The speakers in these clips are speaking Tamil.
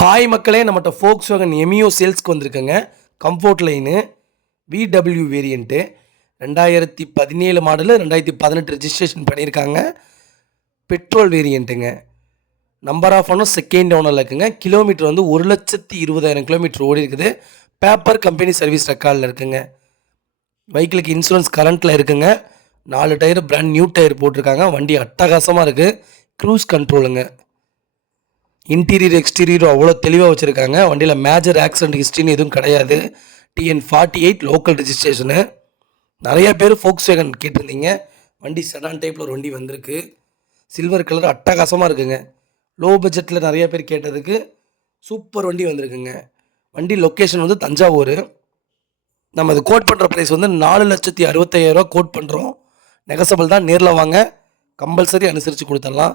ஹாய் மக்களே, நம்மகிட்ட Volkswagen எமியோ சேல்ஸ்க்கு வந்திருக்குங்க. Comfort line VW variant 2017 model 2018 registration பண்ணியிருக்காங்க. பெட்ரோல் வேரியண்ட்டுங்க. நம்பர் ஆஃப் ஓனர் செகண்ட் ஓனரில் இருக்குங்க. கிலோமீட்டர் வந்து 1,20,000 கிலோமீட்டர் ஓடி இருக்குது. பேப்பர் கம்பெனி சர்வீஸ் ரெக்கார்டில் இருக்குங்க. பைக்கிலுக்கு இன்சூரன்ஸ் கரண்ட்டில் இருக்குங்க. 4 டயர் பிராண்ட் நியூ டயர் போட்டிருக்காங்க. வண்டி அட்டகாசமாக இருக்குது. க்ரூஸ் கண்ட்ரோலுங்க. இன்டீரியர் எக்ஸ்டீரியர் அவ்வளோ தெளிவாக வச்சுருக்காங்க. வண்டியில் மேஜர் ஆக்சிடென்ட் ஹிஸ்ட்ரின்னு எதுவும் கிடையாது. TN48 local registration. நிறைய பேர் Volkswagen கேட்டிருந்தீங்க. வண்டி செடான் டைப்பில் ஒரு வண்டி வந்திருக்கு. சில்வர் கலர் அட்டகாசமாக இருக்குங்க. லோ பட்ஜெட்டில் நிறைய பேர் கேட்டதுக்கு சூப்பர் வண்டி வந்திருக்குங்க. வண்டி லொக்கேஷன் வந்து தஞ்சாவூர். நம்ம இது கோட் பண்ணுற ப்ரைஸ் வந்து 4,65,000 கோட் பண்ணுறோம். நெகசபிள் தான். நேரில் வாங்க, கம்பல்சரி அனுசரித்து கொடுத்துடலாம்.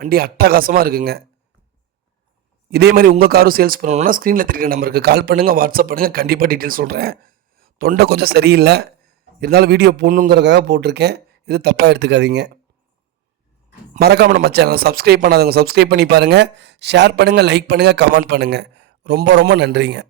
வண்டி அட்டகாசமாக இருக்குங்க. இதே மாதிரி உங்கள் காரும் சேல்ஸ் பண்ணணும்னா ஸ்க்ரீனில் தெரியுற நம்பருக்கு கால் பண்ணுங்கள், வாட்ஸ்அப் பண்ணுங்கள். கண்டிப்பாக டீட்டெயில் சொல்கிறேன். தொண்டை கொஞ்சம் சரியில்லை, இருந்தாலும் வீடியோ போடணுங்கிறதுக்காக போட்டிருக்கேன். இது தப்பாக எடுத்துக்காதீங்க. மறக்காமல் நம்ம சேனலை சப்ஸ்கிரைப் பண்ணாதவங்க சப்ஸ்கிரைப் பண்ணி பாருங்கள். ஷேர் பண்ணுங்கள், லைக் பண்ணுங்கள், கமெண்ட் பண்ணுங்கள். ரொம்ப ரொம்ப நன்றிங்க.